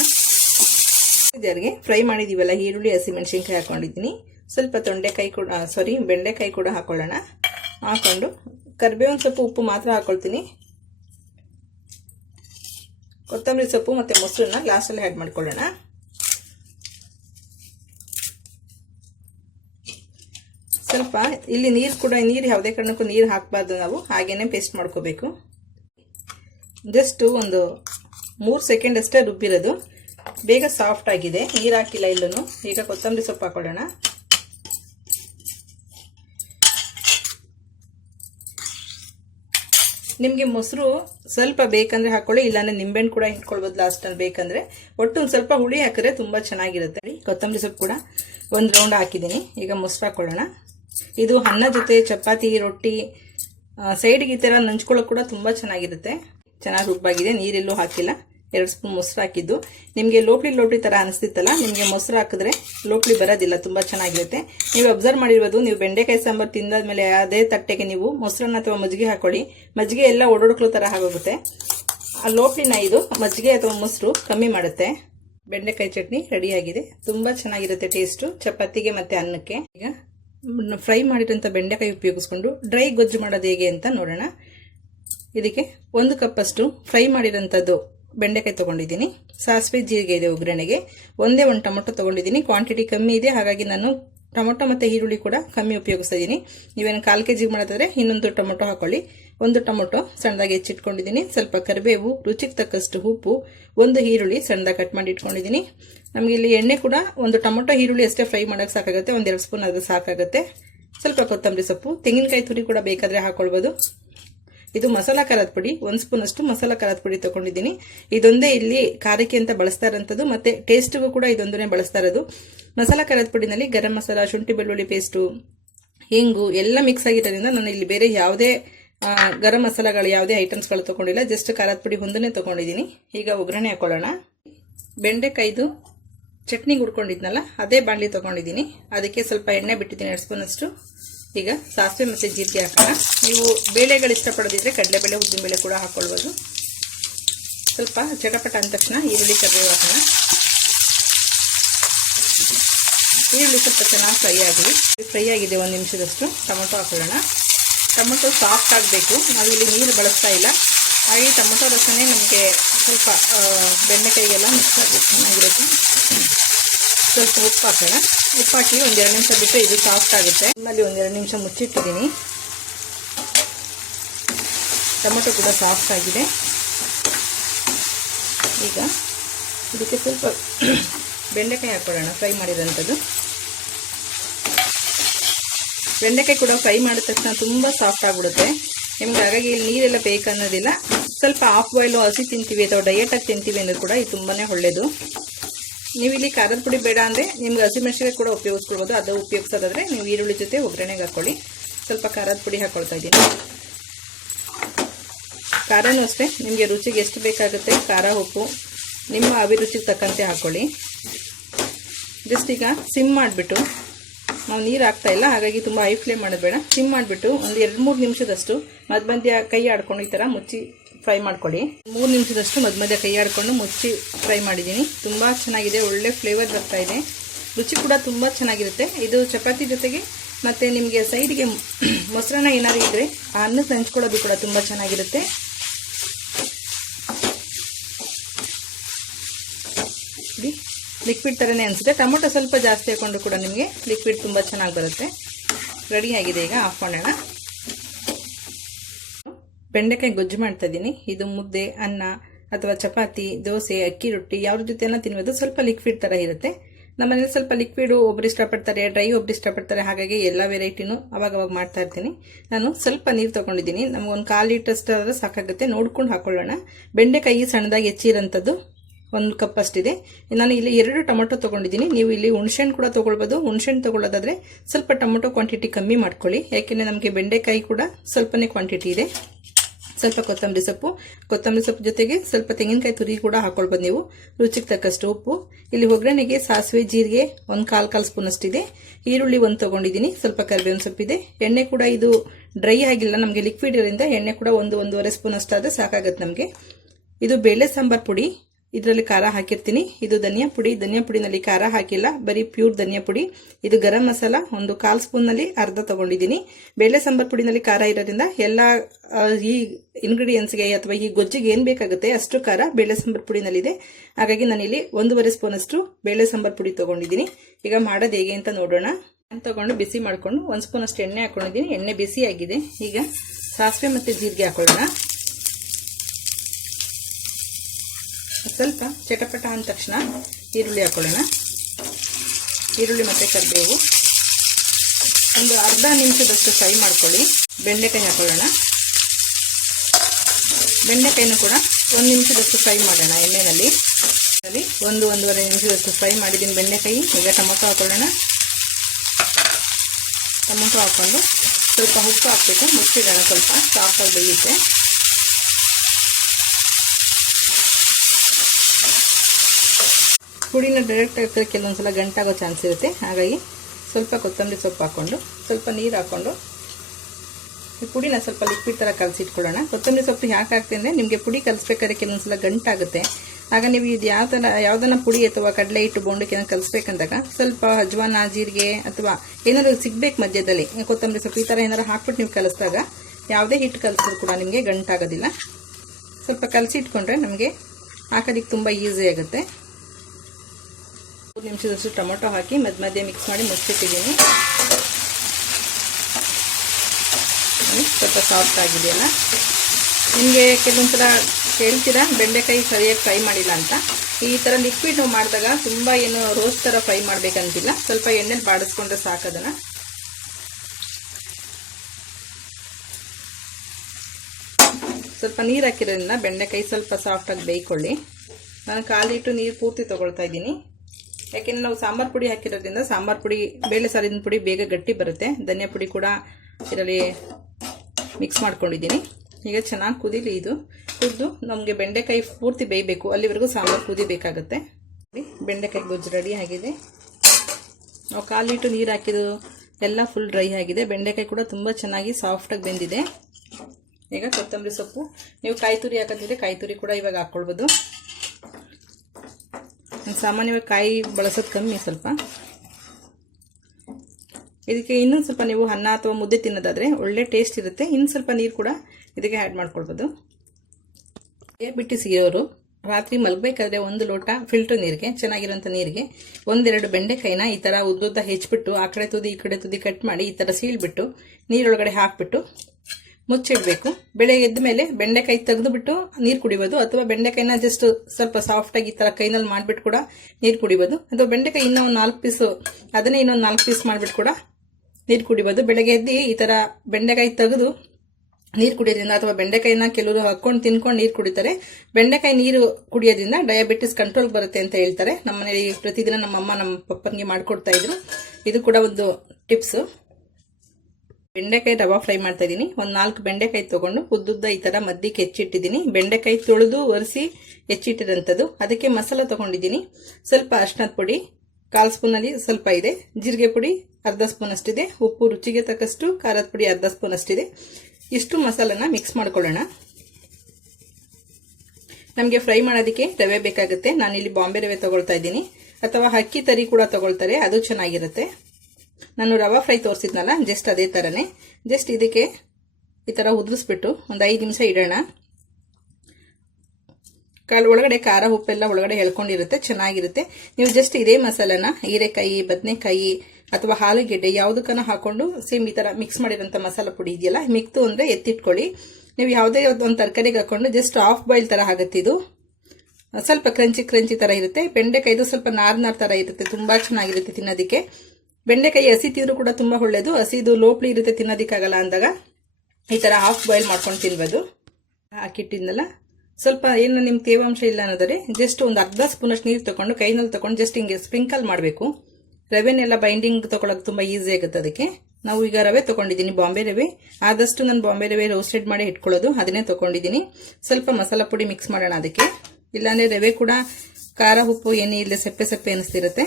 ಇದರಿಗೆ ಫ್ರೈ ಮಾಡಿದೀವಲ್ಲ ಈರುಳ್ಳಿ, ಹಸಿಮೆಣಸಿನ್ಕಾಯಿ ಹಾಕೊಂಡಿದ್ದೀನಿ. ಸ್ವಲ್ಪ ಬೆಂಡೆಕಾಯಿ ಕೂಡ ಹಾಕೊಳ್ಳೋಣ. ಹಾಕೊಂಡು ಕರಿಬೇವಿನ ಸೊಪ್ಪು, ಉಪ್ಪು ಮಾತ್ರ ಹಾಕೊಳ್ತೀನಿ. ಕೊತ್ತಂಬರಿ ಸೊಪ್ಪು ಮತ್ತು ಮೊಸರನ್ನ ಲಾಸ್ಟಲ್ಲಿ ಆ್ಯಡ್ ಮಾಡ್ಕೊಳ್ಳೋಣ. ಸ್ವಲ್ಪ ಇಲ್ಲಿ ನೀರು ಯಾವುದೇ ಕಾರಣಕ್ಕೂ ನೀರು ಹಾಕಬಾರ್ದು, ನಾವು ಹಾಗೇನೆ ಪೇಸ್ಟ್ ಮಾಡ್ಕೋಬೇಕು. ಜಸ್ಟ್ 3 ಸೆಕೆಂಡ್ ಅಷ್ಟೇ ರುಬ್ಬಿರೋದು, ಬೇಗ ಸಾಫ್ಟ್ ಆಗಿದೆ, ನೀರು ಹಾಕಿಲ್ಲ ಇಲ್ಲೂ. ಈಗ ಕೊತ್ತಂಬರಿ ಸೊಪ್ಪು ಹಾಕೊಳ್ಳೋಣ. ನಿಮಗೆ ಮೊಸರು ಸ್ವಲ್ಪ ಬೇಕಂದ್ರೆ ಹಾಕೊಳ್ಳಿ, ಇಲ್ಲಾಂದ್ರೆ ನಿಂಬೆಹಣ್ಣು ಕೂಡ ಇಟ್ಕೊಳ್ಬೋದು ಲಾಸ್ಟಲ್ಲಿ ಬೇಕಂದ್ರೆ. ಒಟ್ಟು ಒಂದು ಸ್ವಲ್ಪ ಹುಳಿ ಹಾಕಿದ್ರೆ ತುಂಬ ಚೆನ್ನಾಗಿರುತ್ತೆ. ಕೊತ್ತಂಬರಿ ಸೊಪ್ಪು ಕೂಡ 1 ರೌಂಡ್ ಹಾಕಿದ್ದೀನಿ. ಈಗ ಮೊಸರು ಹಾಕೊಳ್ಳೋಣ. ಇದು ಅನ್ನ ಜೊತೆ, ಚಪಾತಿ, ರೊಟ್ಟಿ, ಸೈಡ್ಗೆ ಈ ಥರ ನಂಚ್ಕೊಳ್ಳೋಕೆ ಕೂಡ ತುಂಬ ಚೆನ್ನಾಗಿರುತ್ತೆ. ಚೆನ್ನಾಗಿ ರುಬ್ಬಾಗಿದೆ, ನೀರೆಲ್ಲೂ ಹಾಕಿಲ್ಲ. 2 ಸ್ಪೂನ್ ಮೊಸರು ಹಾಕಿದ್ದು. ನಿಮಗೆ ಲೋಪ್ಲಿ ಥರ ಅನಿಸ್ತಿತ್ತಲ್ಲ, ನಿಮಗೆ ಮೊಸರು ಹಾಕಿದ್ರೆ ಲೋಪ್ಲಿ ಬರೋದಿಲ್ಲ, ತುಂಬ ಚೆನ್ನಾಗಿರುತ್ತೆ. ನೀವು ಅಬ್ಸರ್ವ್ ಮಾಡಿರ್ಬೋದು, ನೀವು ಬೆಂಡೆಕಾಯಿ ಸಾಂಬಾರು ತಿಂದಾದ್ಮೇಲೆ ಅದೇ ತಟ್ಟೆಗೆ ನೀವು ಮೊಸರನ್ನ ಅಥವಾ ಮಜ್ಜಿಗೆ ಹಾಕೊಳ್ಳಿ, ಮಜ್ಜಿಗೆ ಎಲ್ಲ ಒಡೋಡ್ಕೋ ಥರ ಆಗೋಗುತ್ತೆ. ಆ ಲೋಪ್ಲಿನ ಇದು ಮಜ್ಜಿಗೆ ಅಥವಾ ಮೊಸರು ಕಮ್ಮಿ ಮಾಡುತ್ತೆ. ಬೆಂಡೆಕಾಯಿ ಚಟ್ನಿ ರೆಡಿಯಾಗಿದೆ, ತುಂಬ ಚೆನ್ನಾಗಿರುತ್ತೆ ಟೇಸ್ಟು ಚಪಾತಿಗೆ ಮತ್ತು ಅನ್ನಕ್ಕೆ. ಈಗ ಫ್ರೈ ಮಾಡಿರೋಂಥ ಬೆಂಡೆಕಾಯಿ ಉಪಯೋಗಿಸ್ಕೊಂಡು ಡ್ರೈ ಗೊಜ್ಜು ಮಾಡೋದು ಹೇಗೆ ಅಂತ ನೋಡೋಣ. ಇದಕ್ಕೆ 1 ಕಪ್ ಅಷ್ಟು ಫ್ರೈ ಮಾಡಿರೋಂಥದ್ದು ಬೆಂಡೆಕಾಯಿ ತೊಗೊಂಡಿದ್ದೀನಿ. ಸಾಸಿವೆ, ಜೀರಿಗೆ ಇದೆ ಒಗ್ಗರಣೆಗೆ. 1 ಟೊಮೊಟೊ ತೊಗೊಂಡಿದ್ದೀನಿ. ಕ್ವಾಂಟಿಟಿ ಕಮ್ಮಿ ಇದೆ, ಹಾಗಾಗಿ ನಾನು ಟೊಮೊಟೊ ಮತ್ತು ಈರುಳ್ಳಿ ಕೂಡ ಕಮ್ಮಿ ಉಪಯೋಗಿಸ್ತಾ ಇದ್ದೀನಿ. ನೀವೇನು 1/4 kg ಮಾಡೋದಾದ್ರೆ ಇನ್ನೊಂದು ಟೊಮೊಟೊ ಹಾಕೊಳ್ಳಿ. 1 ಟೊಮೊಟೊ ಸಣ್ಣದಾಗಿ ಹೆಚ್ಚಿಟ್ಕೊಂಡಿದ್ದೀನಿ. ಸ್ವಲ್ಪ ಕರಿಬೇವು, ರುಚಿಗೆ ತಕ್ಕಷ್ಟು ಉಪ್ಪು, 1 ಈರುಳ್ಳಿ ಸಣ್ಣದಾಗಿ ಕಟ್ ಮಾಡಿ ಇಟ್ಕೊಂಡಿದ್ದೀನಿ. ನಮಗೆ ಇಲ್ಲಿ ಎಣ್ಣೆ ಕೂಡ 1 ಟೊಮೊಟೊ ಈರುಳ್ಳಿ ಅಷ್ಟೇ ಫ್ರೈ ಮಾಡೋಕ್ಕೆ ಸಾಕಾಗುತ್ತೆ, 1-2 ಸ್ಪೂನ್ ಅದು ಸಾಕಾಗುತ್ತೆ. ಸ್ವಲ್ಪ ಕೊತ್ತಂಬರಿ ಸೊಪ್ಪು, ತೆಂಗಿನಕಾಯಿ ತುರಿ ಕೂಡ ಬೇಕಾದರೆ ಹಾಕೊಳ್ಬೋದು. ಇದು ಮಸಾಲಾ ಖಾರದ ಪುಡಿ, 1 ಸ್ಪೂನ್ ಅಷ್ಟು ಮಸಾಲಾ ಖಾರದ ಪುಡಿ ತೊಗೊಂಡಿದ್ದೀನಿ. ಇದೊಂದೇ ಇಲ್ಲಿ ಖಾರಕ್ಕೆ ಅಂತ ಬಳಸ್ತಾ ಇರೋಂಥದ್ದು, ಮತ್ತೆ ಟೇಸ್ಟ್ಗೂ ಕೂಡ ಇದೊಂದನ್ನೇ ಬಳಸ್ತಾ ಇರೋದು. ಮಸಾಲಾ ಖಾರದ ಪುಡಿನಲ್ಲಿ ಗರಂ ಮಸಾಲ, ಶುಂಠಿ ಬೆಳ್ಳುಳ್ಳಿ ಪೇಸ್ಟು, ಹಿಂಗು ಎಲ್ಲ ಮಿಕ್ಸ್ ಆಗಿರೋದ್ರಿಂದ ನಾನು ಇಲ್ಲಿ ಬೇರೆ ಯಾವುದೇ ಗರಂ ಮಸಾಲಗಳು ಯಾವುದೇ ಐಟಮ್ಸ್ಗಳು ತೊಗೊಂಡಿಲ್ಲ, ಜಸ್ಟ್ ಖಾರದ ಪುಡಿ ಒಂದನ್ನೇ ತೊಗೊಂಡಿದ್ದೀನಿ. ಈಗ ಒಗ್ಗರಣೆ ಹಾಕೊಳ್ಳೋಣ. ಬೆಂಡೆಕಾಯ್ದು ಚಟ್ನಿಗೆ ಹುಡ್ಕೊಂಡಿದ್ನಲ್ಲ ಅದೇ ಬಾಣಲಿ ತೊಗೊಂಡಿದ್ದೀನಿ. ಅದಕ್ಕೆ ಸ್ವಲ್ಪ ಎಣ್ಣೆ ಬಿಟ್ಟಿದ್ದೀನಿ, 2 ಸ್ಪೂನ್ ಅಷ್ಟು. ಈಗ ಸಾಸಿವೆ ಮತ್ತು ಜೀರಿಗೆ ಹಾಕೋಣ. ನೀವು ಬೇಳೆಗಳು ಇಷ್ಟಪಡೋದಿದ್ರೆ ಕಡಲೆಬೇಳೆ, ಉದ್ದಿನಬೇಳೆ ಕೂಡ ಹಾಕ್ಕೊಳ್ಬೋದು. ಸ್ವಲ್ಪ ಚಟಪಟ ಅಂದ ತಕ್ಷಣ ಈರುಳ್ಳಿ, ಕರಿಬೇವು ಹಾಕೋಣ. ಈರುಳ್ಳಿ ಸ್ವಲ್ಪ ಚೆನ್ನಾಗಿ ಫ್ರೈ ಆಗಿದೆ 1 ನಿಮಿಷದಷ್ಟು. ಟೊಮೊಟೊ ಹಾಕೊಳ್ಳೋಣ. ಟೊಮೊಟೊ ಸಾಫ್ಟ್ ಆಗಬೇಕು, ನಾವಿಲ್ಲಿ ನೀರು ಬಳಸ್ತಾ ಇಲ್ಲ, ಹಾಗೆ ಟೊಮೊಟೊ ರಸನೇ ನಮಗೆ ಸ್ವಲ್ಪ ಬೆಂಡೆಕಾಯಿಗೆಲ್ಲ ಮಿಕ್ಸ್ ಆಗಬೇಕು, ಚೆನ್ನಾಗಿರುತ್ತೆ. ಸ್ವಲ್ಪ ಉಪ್ಪು ಹಾಕೋಣ. ಉಪ್ಪು ಹಾಕಿ 1-2 ನಿಮಿಷ ಬಿಟ್ಟು ಇದು ಸಾಫ್ಟ್ ಆಗುತ್ತೆ. ನಿಮ್ಮಲ್ಲಿ 1-2 ನಿಮಿಷ ಮುಚ್ಚಿಟ್ಟಿದ್ದೀನಿ. ಟೊಮೊಟೊ ಕೂಡ ಸಾಫ್ಟ್ ಆಗಿದೆ. ಈಗ ಇದಕ್ಕೆ ಸ್ವಲ್ಪ ಬೆಂಡೆಕಾಯಿ ಹಾಕೊಳ್ಳೋಣ, ಫ್ರೈ ಮಾಡಿರೋಂಥದ್ದು. ಬೆಂಡೆಕಾಯಿ ಕೂಡ ಫ್ರೈ ಮಾಡಿದ ತಕ್ಷಣ ತುಂಬ ಸಾಫ್ಟ್ ಆಗಿಬಿಡುತ್ತೆ ನಿಮ್ಗೆ, ಹಾಗಾಗಿ ಇಲ್ಲಿ ನೀರೆಲ್ಲ ಬೇಕನ್ನೋದಿಲ್ಲ. ಸ್ವಲ್ಪ ಹಾಫ್ ಬಾಯ್ಲು ಹಸಿ ತಿಂತೀವಿ ಅಥವಾ ಡಯಟಾಗಿ ತಿಂತೀವಿ ಅಂದ್ರೆ ಕೂಡ ಇದು ತುಂಬಾ ಒಳ್ಳೆಯದು. ನೀವು ಇಲ್ಲಿ ಖಾರದ ಪುಡಿ ಬೇಡ ಅಂದರೆ ನಿಮ್ಗೆ ಹಸಿಮೆಣಸಿನಕಾಯಿ ಕೂಡ ಉಪಯೋಗಿಸ್ಕೊಳ್ಬೋದು. ಅದು ಉಪಯೋಗಿಸೋದಾದ್ರೆ ನೀವು ಈರುಳ್ಳಿ ಜೊತೆ ಒಗ್ಗರಣೆಗೆ ಹಾಕ್ಕೊಳ್ಳಿ. ಸ್ವಲ್ಪ ಖಾರದ ಪುಡಿ ಹಾಕ್ಕೊಳ್ತಾ ಇದ್ದೀನಿ. ಖಾರನೂ ಅಷ್ಟೇ ನಿಮಗೆ ರುಚಿಗೆ ಎಷ್ಟು ಬೇಕಾಗುತ್ತೆ ಖಾರ ಉಪ್ಪು ನಿಮ್ಮ ಅಭಿರುಚಿಗೆ ತಕ್ಕಂತೆ ಹಾಕ್ಕೊಳ್ಳಿ. ಜಸ್ಟ್ ಈಗ ಸಿಮ್ ಮಾಡಿಬಿಟ್ಟು, ನಾವು ನೀರು ಹಾಕ್ತಾಯಿಲ್ಲ ಹಾಗಾಗಿ ತುಂಬ ಹೈ ಫ್ಲೇಮ್ ಮಾಡೋದು ಬೇಡ, ಸಿಮ್ ಮಾಡಿಬಿಟ್ಟು ಒಂದು 2-3 ನಿಮಿಷದಷ್ಟು ಮಧ್ಯ ಕೈ ಆಡ್ಕೊಂಡು ಈ ಥರ ಮುಚ್ಚಿ ಫ್ರೈ ಮಾಡ್ಕೊಳ್ಳಿ. 3 ನಿಮಿಷದಷ್ಟು ಮಧ್ಯ ಕೈ ಆಡ್ಕೊಂಡು ಮುಚ್ಚಿ ಫ್ರೈ ಮಾಡಿದ್ದೀನಿ. ತುಂಬ ಚೆನ್ನಾಗಿದೆ, ಒಳ್ಳೆ ಫ್ಲೇವರ್ ಬರ್ತಾ ಇದೆ, ರುಚಿ ಕೂಡ ತುಂಬ ಚೆನ್ನಾಗಿರುತ್ತೆ. ಇದು ಚಪಾತಿ ಜೊತೆಗೆ ಮತ್ತು ನಿಮಗೆ ಸೈಡ್ಗೆ ಮೊಸರನ್ನ ಏನಾದ್ರು ಇದ್ದರೆ ಆ ಅನ್ನಕ್ಕೆ ನೆಂಚ್ಕೊಳ್ಳೋದು ಕೂಡ ತುಂಬ ಚೆನ್ನಾಗಿರುತ್ತೆ. ಲಿಕ್ವಿಡ್ ಥರನೇ ಅನಿಸುತ್ತೆ. ಟೊಮೊಟೊ ಸ್ವಲ್ಪ ಜಾಸ್ತಿ ಹಾಕೊಂಡ್ರು ಕೂಡ ನಿಮಗೆ ಲಿಕ್ವಿಡ್ ತುಂಬ ಚೆನ್ನಾಗಿ ಬರುತ್ತೆ. ರೆಡಿಯಾಗಿದೆ, ಈಗ ಆಫ್ ಮಾಡೋಣ. ಬೆಂಡೆಕಾಯಿ ಗೊಜ್ಜು ಮಾಡ್ತಾ ಇದ್ದೀನಿ. ಇದು ಮುದ್ದೆ, ಅನ್ನ ಅಥವಾ ಚಪಾತಿ, ದೋಸೆ, ಅಕ್ಕಿ ರೊಟ್ಟಿ ಯಾವ್ರ ಜೊತೆನ ತಿನ್ಬೋದು. ಸ್ವಲ್ಪ ಲಿಕ್ವಿಡ್ ಥರ ಇರುತ್ತೆ. ನಮ್ಮನೇಲಿ ಸ್ವಲ್ಪ ಲಿಕ್ವಿಡು ಒಬ್ರು ಇಷ್ಟಪಡ್ತಾರೆ, ಡ್ರೈ ಒಬ್ರು ಇಷ್ಟಪಡ್ತಾರೆ, ಹಾಗಾಗಿ ಎಲ್ಲ ವೆರೈಟಿನೂ ಅವಾಗ ಮಾಡ್ತಾ ಇರ್ತೀನಿ. ನಾನು ಸ್ವಲ್ಪ ನೀರು ತೊಗೊಂಡಿದ್ದೀನಿ, ನಮಗೊಂದು 1/4 ಲೀಟರ್ಷ್ಟು ಆದರೂ ಸಾಕಾಗುತ್ತೆ. ನೋಡ್ಕೊಂಡು ಹಾಕೊಳ್ಳೋಣ. ಬೆಂಡೆಕಾಯಿ ಸಣ್ಣದಾಗಿ ಹೆಚ್ಚಿರೋಂಥದ್ದು 1 ಕಪ್ ಅಷ್ಟಿದೆ. ನಾನು ಇಲ್ಲಿ 2 ಟೊಮೊಟೊ ತೊಗೊಂಡಿದ್ದೀನಿ. ನೀವು ಇಲ್ಲಿ ಹುಣಸೆಹಣ್ಣು ಕೂಡ ತೊಗೊಳ್ಬೋದು. ಹುಣಸೆಹಣ್ಣು ತೊಗೊಳ್ಳೋದಾದರೆ ಸ್ವಲ್ಪ ಟೊಮೊಟೊ ಕ್ವಾಂಟಿಟಿ ಕಮ್ಮಿ ಮಾಡ್ಕೊಳ್ಳಿ, ಯಾಕೆಂದರೆ ನಮಗೆ ಬೆಂಡೆಕಾಯಿ ಕೂಡ ಸ್ವಲ್ಪನೇ ಕ್ವಾಂಟಿಟಿ ಇದೆ. ಸ್ವಲ್ಪ ಕೊತ್ತಂಬರಿ ಸೊಪ್ಪು ಜೊತೆಗೆ ಸ್ವಲ್ಪ ತೆಂಗಿನಕಾಯಿ ತುರಿ ಕೂಡ ಹಾಕೊಳ್ಬೋದು ನೀವು, ರುಚಿಗೆ ತಕ್ಕಷ್ಟು ಉಪ್ಪು. ಇಲ್ಲಿ ಒಗ್ಗರಣೆಗೆ ಸಾಸಿವೆ ಜೀರಿಗೆ 1/4 ಸ್ಪೂನ್ ಅಷ್ಟಿದೆ. ಈರುಳ್ಳಿ 1 ತೊಗೊಂಡಿದ್ದೀನಿ, ಸ್ವಲ್ಪ ಕರಿಬೇವಿನ ಸೊಪ್ಪಿದೆ. ಎಣ್ಣೆ ಕೂಡ ಇದು ಡ್ರೈ ಆಗಿಲ್ಲ, ನಮಗೆ ಲಿಕ್ವಿಡ್ ಇರೋದ್ರಿಂದ ಎಣ್ಣೆ ಕೂಡ 1-1.5 ಸ್ಪೂನ್ ಅಷ್ಟಾದರೆ ಸಾಕಾಗುತ್ತೆ ನಮಗೆ. ಇದು ಬೇಳೆ ಸಾಂಬಾರ್ ಪುಡಿ, ಇದರಲ್ಲಿ ಖಾರ ಹಾಕಿರ್ತೀನಿ. ಇದು ಧನಿಯಾ ಪುಡಿನಲ್ಲಿ ಖಾರ ಹಾಕಿಲ್ಲ, ಬರೀ ಪ್ಯೂರ್ ಧನಿಯಾ ಪುಡಿ. ಇದು ಗರಂ ಮಸಾಲ 1/4 ಸ್ಪೂನ್ನಲ್ಲಿ ಅರ್ಧ ತಗೊಂಡಿದ್ದೀನಿ. ಬೇಳೆ ಸಾಂಬಾರ್ ಪುಡಿನಲ್ಲಿ ಖಾರ ಇರೋದ್ರಿಂದ ಎಲ್ಲ ಈ ಇಂಗ್ರೀಡಿಯೆಂಟ್ಸ್ಗೆ ಅಥವಾ ಈ ಗೊಜ್ಜಿಗೆ ಏನು ಬೇಕಾಗುತ್ತೆ ಅಷ್ಟು ಖಾರ ಬೇಳೆ ಸಾಂಬಾರ್ ಪುಡಿನಲ್ಲಿದೆ. ಹಾಗಾಗಿ ನಾನಿಲ್ಲಿ 1.5 ಸ್ಪೂನ್ ಅಷ್ಟು ಬೇಳೆ ಸಾಂಬಾರ್ ಪುಡಿ ತಗೊಂಡಿದ್ದೀನಿ. ಈಗ ಮಾಡೋದು ಹೇಗೆ ಅಂತ ನೋಡೋಣ. ನಾನು ತಗೊಂಡು ಬಿಸಿ ಮಾಡಿಕೊಂಡು 1 ಸ್ಪೂನ್ ಅಷ್ಟು ಎಣ್ಣೆ ಹಾಕೊಂಡಿದ್ದೀನಿ. ಎಣ್ಣೆ ಬಿಸಿ ಆಗಿದೆ. ಈಗ ಸಾಸಿವೆ ಮತ್ತು ಜೀರಿಗೆ ಹಾಕೊಳ್ಳೋಣ. ಸ್ವಲ್ಪ ಚಟಪಟ ಅಂದ ತಕ್ಷಣ ಈರುಳ್ಳಿ ಹಾಕೊಳ್ಳೋಣ. ಈರುಳ್ಳಿ ಮತ್ತು ಕರಿಬೇವು ಒಂದು ಅರ್ಧ ನಿಮಿಷದಷ್ಟು ಫ್ರೈ ಮಾಡ್ಕೊಳ್ಳಿ. ಬೆಂಡೆಕಾಯಿ ಹಾಕೊಳ್ಳೋಣ. ಬೆಂಡೆಕಾಯಿನೂ ಕೂಡ 1 ನಿಮಿಷದಷ್ಟು ಫ್ರೈ ಮಾಡೋಣ ಎಣ್ಣೆಯಲ್ಲಿ. 1-1.5 ನಿಮಿಷದಷ್ಟು ಫ್ರೈ ಮಾಡಿದ್ದೀನಿ ಬೆಂಡೆಕಾಯಿ. ಈಗ ಟೊಮೊಟೊ ಹಾಕೊಳ್ಳೋಣ. ಟೊಮೊಟೊ ಹಾಕ್ಕೊಂಡು ಸ್ವಲ್ಪ ಉಪ್ಪು ಹಾಕ್ಬಿಟ್ಟು ಮುಚ್ಚಿಡೋಣ, ಸ್ವಲ್ಪ ಸಾಫ್ಟಾಗಿ ಬೇಯುತ್ತೆ. ಪುಡಿನ ಡೈರೆಕ್ಟ್ ಹಾಕಿದ್ರೆ ಕೆಲವೊಂದ್ಸಲ ಗಂಟಾಗೋ ಚಾನ್ಸ್ ಇರುತ್ತೆ, ಹಾಗಾಗಿ ಸ್ವಲ್ಪ ಕೊತ್ತಂಬರಿ ಸೊಪ್ಪು ಹಾಕ್ಕೊಂಡು ಸ್ವಲ್ಪ ನೀರು ಹಾಕ್ಕೊಂಡು ಈ ಪುಡಿನ ಸ್ವಲ್ಪ ಲಿಕ್ವಿಡ್ ಥರ ಕಲಸಿಟ್ಕೊಳ್ಳೋಣ. ಕೊತ್ತಂಬರಿ ಸೊಪ್ಪು ಯಾಕೆ ಹಾಕ್ತೀನಿ ಅಂದರೆ ನಿಮಗೆ ಪುಡಿ ಕಲಿಸ್ಬೇಕಾದ್ರೆ ಕೆಲವೊಂದ್ಸಲ ಗಂಟಾಗುತ್ತೆ. ಆಗ ನೀವು ಇದು ಯಾವುದನ್ನ ಪುಡಿ ಅಥವಾ ಕಡಲೆ ಹಿಟ್ಟು ಬೋಂಡಕ್ಕೆ ಏನೋ ಕಲಿಸ್ಬೇಕಂದಾಗ ಸ್ವಲ್ಪ ಅಜ್ವಾನ, ಜೀರಿಗೆ ಅಥವಾ ಏನಾದರೂ ಸಿಗ್ಬೇಕು ಮಧ್ಯದಲ್ಲಿ, ಕೊತ್ತಂಬರಿ ಸೊಪ್ಪು ಈ ಥರ ಏನಾರು ಹಾಕ್ಬಿಟ್ಟು ನೀವು ಕಲಿಸಿದಾಗ ಯಾವುದೇ ಹಿಟ್ಟು ಕಲಿಸಿದ್ರು ಕೂಡ ನಿಮಗೆ ಗಂಟಾಗೋದಿಲ್ಲ. ಸ್ವಲ್ಪ ಕಲಸಿಟ್ಕೊಂಡ್ರೆ ನಮಗೆ ಹಾಕೋದಕ್ಕೆ ತುಂಬ ಈಸಿ ಆಗುತ್ತೆ. 3 ನಿಮಿಷದಷ್ಟು ಟೊಮೊಟೊ ಹಾಕಿ ಮಧ್ಯ ಮಿಕ್ಸ್ ಮಾಡಿ ಮುಚ್ಚಿಟ್ಟಿದ್ದೀನಿ. ಸ್ವಲ್ಪ ಸಾಫ್ಟ್ ಆಗಿದೆಯಲ್ಲ. ನಿಮಗೆ ಕೆಲವೊಂಥರ ಹೇಳ್ತೀರಾ ಬೆಂಡೆಕಾಯಿ ಸರಿಯಾಗಿ ಫ್ರೈ ಮಾಡಿಲ್ಲ ಅಂತ. ಈ ಥರ ಲಿಕ್ವಿಡ್ ನಾವು ಮಾಡಿದಾಗ ತುಂಬ ಏನು ರೋಸ್ಟ್ ಥರ ಫ್ರೈ ಮಾಡಬೇಕಂತಿಲ್ಲ, ಸ್ವಲ್ಪ ಎಣ್ಣೆಲಿ ಬಾಡಿಸ್ಕೊಂಡ್ರೆ ಸಾಕದನ್ನು. ಸ್ವಲ್ಪ ನೀರು ಹಾಕಿರೋದ್ರಿಂದ ಬೆಂಡೆಕಾಯಿ ಸ್ವಲ್ಪ ಸಾಫ್ಟಾಗಿ ಬೇಯ್ಕೊಳ್ಳಿ. ನಾನು 1/4 ಲೀಟ್ರ್ ನೀರು ಪೂರ್ತಿ ತೊಗೊಳ್ತಾ ಇದ್ದೀನಿ, ಯಾಕೆಂದರೆ ನಾವು ಸಾಂಬಾರು ಪುಡಿ ಹಾಕಿರೋದ್ರಿಂದ ಸಾಂಬಾರು ಪುಡಿ ಬೇಳೆ ಸಾರಿನ ಪುಡಿ ಬೇಗ ಗಟ್ಟಿ ಬರುತ್ತೆ. ಧನಿಯಾ ಪುಡಿ ಕೂಡ ಇದರಲ್ಲಿ ಮಿಕ್ಸ್ ಮಾಡ್ಕೊಂಡಿದ್ದೀನಿ. ಈಗ ಚೆನ್ನಾಗಿ ಕುದೀಲಿ. ಇದು ಕುದ್ದು ನಮಗೆ ಬೆಂಡೆಕಾಯಿ ಪೂರ್ತಿ ಬೇಯಬೇಕು, ಅಲ್ಲಿವರೆಗೂ ಸಾಂಬಾರು ಕುದಿಬೇಕಾಗುತ್ತೆ. ಬೆಂಡೆಕಾಯಿ ಗೊಜ್ಜು ರೆಡಿ ಆಗಿದೆ. ನಾವು 1/4 ಲೀಟ್ರ್ ನೀರು ಹಾಕಿದ್ದು ಎಲ್ಲ ಫುಲ್ ಡ್ರೈ ಆಗಿದೆ. ಬೆಂಡೆಕಾಯಿ ಕೂಡ ತುಂಬ ಚೆನ್ನಾಗಿ ಸಾಫ್ಟಾಗಿ ಬೆಂದಿದೆ. ಈಗ ಕೊತ್ತಂಬರಿ ಸೊಪ್ಪು, ನೀವು ಕಾಯಿ ತುರಿ ಹಾಕೋದಿದ್ರೆ ಕಾಯಿ ತುರಿ ಕೂಡ ಇವಾಗ ಹಾಕ್ಕೊಳ್ಬೋದು. ಸಾಮಾನ್ಯವಾಗಿ ಕಾಯಿ ಬಳಸೋದು ಕಮ್ಮಿ ಸ್ವಲ್ಪ. ಇದಕ್ಕೆ ಇನ್ನೊಂದು ಸ್ವಲ್ಪ ನೀವು ಅನ್ನ ಅಥವಾ ಮುದ್ದೆ ತಿನ್ನೋದಾದರೆ ಒಳ್ಳೆ ಟೇಸ್ಟ್ ಇರುತ್ತೆ. ಇನ್ನು ಸ್ವಲ್ಪ ನೀರು ಕೂಡ ಇದಕ್ಕೆ ಆ್ಯಡ್ ಮಾಡ್ಕೊಳ್ಬೋದು. ಬಿಟ್ಟು ಸಿಗೋರು ರಾತ್ರಿ ಮಲಗಬೇಕಾದ್ರೆ 1 ಲೋಟ ಫಿಲ್ಟರ್ ನೀರಿಗೆ, ಚೆನ್ನಾಗಿರೋಂಥ ನೀರಿಗೆ 1-2 ಬೆಂಡೆಕಾಯಿನ ಈ ಥರ ಉದ್ದುದ್ದ ಹೆಚ್ಚಿಬಿಟ್ಟು ಆ ಕಡೆ ತುದಿ ಈ ಕಡೆ ತುದಿ ಕಟ್ ಮಾಡಿ ಈ ಥರ ಸೀಳ್ಬಿಟ್ಟು ನೀರೊಳಗಡೆ ಹಾಕಿಬಿಟ್ಟು ಮುಚ್ಚಿಡಬೇಕು. ಬೆಳಗ್ಗೆ ಎದ್ದ ಮೇಲೆ ಬೆಂಡೆಕಾಯಿ ತೆಗೆದುಬಿಟ್ಟು ನೀರು ಕುಡಿಬೋದು, ಅಥವಾ ಬೆಂಡೆಕಾಯಿನ ಜಸ್ಟ್ ಸ್ವಲ್ಪ ಸಾಫ್ಟಾಗಿ ಈ ಥರ ಕೈನಲ್ಲಿ ಮಾಡಿಬಿಟ್ಟು ಕೂಡ ನೀರು ಕುಡಿಬೋದು. ಅಥವಾ ಬೆಂಡೆಕಾಯಿ ಇನ್ನೂ ಒಂದು 4 ಪೀಸು ಅದನ್ನೇ ಇನ್ನೊಂದು 4 ಪೀಸ್ ಮಾಡಿಬಿಟ್ಟು ಕೂಡ ನೀರು ಕುಡಿಬೋದು. ಬೆಳಗ್ಗೆ ಎದ್ದು ಈ ಥರ ಬೆಂಡೆಕಾಯಿ ತೆಗೆದು ನೀರು ಕುಡಿಯೋದ್ರಿಂದ, ಅಥವಾ ಬೆಂಡೆಕಾಯಿನ ಕೆಲವರು ಹಾಕ್ಕೊಂಡು ತಿನ್ಕೊಂಡು ನೀರು ಕುಡಿತಾರೆ. ಬೆಂಡೆಕಾಯಿ ನೀರು ಕುಡಿಯೋದ್ರಿಂದ ಡಯಾಬಿಟಿಸ್ ಕಂಟ್ರೋಲ್ ಬರುತ್ತೆ ಅಂತ ಹೇಳ್ತಾರೆ. ನಮ್ಮ ಮನೇಲಿ ಪ್ರತಿದಿನ ನಮ್ಮಮ್ಮ ನಮ್ಮ ಪಪ್ಪನಿಗೆ ಮಾಡಿಕೊಡ್ತಾ ಇದ್ರು. ಇದು ಕೂಡ ಒಂದು ಟಿಪ್ಸು. ಬೆಂಡೆಕಾಯಿ ರವಾ ಫ್ರೈ ಮಾಡ್ತಾ ಇದ್ದೀನಿ. ಒಂದು 4 ಬೆಂಡೆಕಾಯಿ ತಗೊಂಡು ಉದ್ದುದ್ದ ಈ ತರ ಮಧ್ಯಕ್ಕೆ ಹೆಚ್ಚಿಟ್ಟಿದ್ದೀನಿ. ಬೆಂಡೆಕಾಯಿ ತೊಳೆದು ಒರೆಸಿ ಹೆಚ್ಚಿಟ್ಟಿರೋಂಥದ್ದು. ಅದಕ್ಕೆ ಮಸಾಲ ತಗೊಂಡಿದ್ದೀನಿ. ಸ್ವಲ್ಪ ಅರಿಶಿಣದ ಪುಡಿ 1/4 ಸ್ಪೂನ್ ಅಲ್ಲಿ ಸ್ವಲ್ಪ ಇದೆ, ಜೀರಿಗೆ ಪುಡಿ ಅರ್ಧ ಸ್ಪೂನ್ ಅಷ್ಟಿದೆ, ಉಪ್ಪು ರುಚಿಗೆ ತಕ್ಕಷ್ಟು, ಖಾರದ ಪುಡಿ ಅರ್ಧ ಸ್ಪೂನ್ ಅಷ್ಟಿದೆ. ಇಷ್ಟು ಮಸಾಲನ ಮಿಕ್ಸ್ ಮಾಡ್ಕೊಳ್ಳೋಣ. ನಮಗೆ ಫ್ರೈ ಮಾಡೋದಕ್ಕೆ ರವೆ ಬೇಕಾಗುತ್ತೆ. ನಾನಿಲ್ಲಿ ಬಾಂಬೆ ರವೆ ತಗೊಳ್ತಾ ಇದ್ದೀನಿ, ಅಥವಾ ಅಕ್ಕಿ ತರಿ ಕೂಡ ತಗೊಳ್ತಾರೆ, ಅದು ಚೆನ್ನಾಗಿರುತ್ತೆ. ನಾನು ರವಾ ಫ್ರೈ ತೋರಿಸಿದ್ನಲ್ಲ, ಜಸ್ಟ್ ಅದೇ ತರನೇ. ಜಸ್ಟ್ ಇದಕ್ಕೆ ಈ ತರ ಉದುರಿಸ್ಬಿಟ್ಟು ಒಂದು 5 ನಿಮಿಷ ಇಡೋಣ. ಒಳಗಡೆ ಖಾರ ಉಪ್ಪೆಲ್ಲ ಒಳಗಡೆ ಎಳ್ಕೊಂಡಿರುತ್ತೆ, ಚೆನ್ನಾಗಿರುತ್ತೆ. ನೀವು ಜಸ್ಟ್ ಇದೇ ಮಸಾಲನ ಹೀರೆಕಾಯಿ, ಬದನೆಕಾಯಿ ಅಥವಾ ಆಲೂಗೆಡ್ಡೆ ಯಾವುದಕ್ಕನ ಹಾಕೊಂಡು ಸೇಮ್ ಈ ತರ ಮಿಕ್ಸ್ ಮಾಡಿರೋಂಥ ಮಸಾಲ ಪುಡಿ ಇದೆಯಲ್ಲ, ಮಿಕ್ತು ಅಂದ್ರೆ ಎತ್ತಿಟ್ಕೊಳ್ಳಿ. ನೀವು ಯಾವುದೇ ಒಂದು ತರಕಾರಿಗೆ ಹಾಕೊಂಡು ಜಸ್ಟ್ ಹಾಫ್ ಬಾಯ್ಲ್ ತರ ಆಗುತ್ತೆ. ಇದು ಸ್ವಲ್ಪ ಕ್ರಂಚಿ ತರ ಇರುತ್ತೆ. ಬೆಂಡೆಕಾಯ್ದು ಸ್ವಲ್ಪ ನಾರ್ ತರ ಇರುತ್ತೆ, ತುಂಬಾ ಚೆನ್ನಾಗಿರುತ್ತೆ ತಿನ್ನೋದಿಕ್ಕೆ. ಬೆಂಡೆಕಾಯಿ ಹಸಿ ತಿಂದ್ರು ಕೂಡ ತುಂಬಾ ಒಳ್ಳೇದು. ಹಸಿದು ಲೋಪ್ಲಿ ಇರುತ್ತೆ, ತಿನ್ನೋದಿಕ್ಕಾಗಲ್ಲ ಅಂದಾಗ ಈ ತರ ಹಾಫ್ ಬಾಯ್ಲ್ ಮಾಡ್ಕೊಂಡು ತಿನ್ಬೋದು. ಹಾಕಿಟ್ಟಿದ್ನಲ್ಲ, ಸ್ವಲ್ಪ ಏನು ನಿಮ್ ತೇವಾಂಶ ಇಲ್ಲ ಅನ್ನೋದ್ರೆ ಜಸ್ಟ್ ಒಂದು ಅರ್ಧ ಸ್ಪೂನ್ ಅಷ್ಟು ನೀರು ತಗೊಂಡು ಕೈನಲ್ಲಿ ತಗೊಂಡು ಜಸ್ಟ್ ಹಿಂಗೆ ಸ್ಪ್ರಿಂಕಲ್ ಮಾಡಬೇಕು. ರವೆನೆಲ್ಲ ಬೈಂಡಿಂಗ್ ತಗೊಳಕ್ ತುಂಬಾ ಈಸಿ ಆಗುತ್ತೆ. ಅದಕ್ಕೆ ನಾವು ಈಗ ರವೆ ತಗೊಂಡಿದ್ದೀನಿ, ಬಾಂಬೆ ರವೆ. ಆದಷ್ಟು ನಾನು ಬಾಂಬೆ ರವೆ ರೋಸ್ಟೆಡ್ ಮಾಡಿ ಇಟ್ಕೊಳ್ಳೋದು, ಅದನ್ನೇ ತಗೊಂಡಿದ್ದೀನಿ. ಸ್ವಲ್ಪ ಮಸಾಲ ಪುಡಿ ಮಿಕ್ಸ್ ಮಾಡೋಣ ಅದಕ್ಕೆ. ಇಲ್ಲಾಂದ್ರೆ ರವೆ ಕೂಡ ಖಾರ ಉಪ್ಪು ಏನೇ ಇಲ್ಲ ಸಪ್ಪೆ ಅನಿಸ್ತಿರುತ್ತೆ.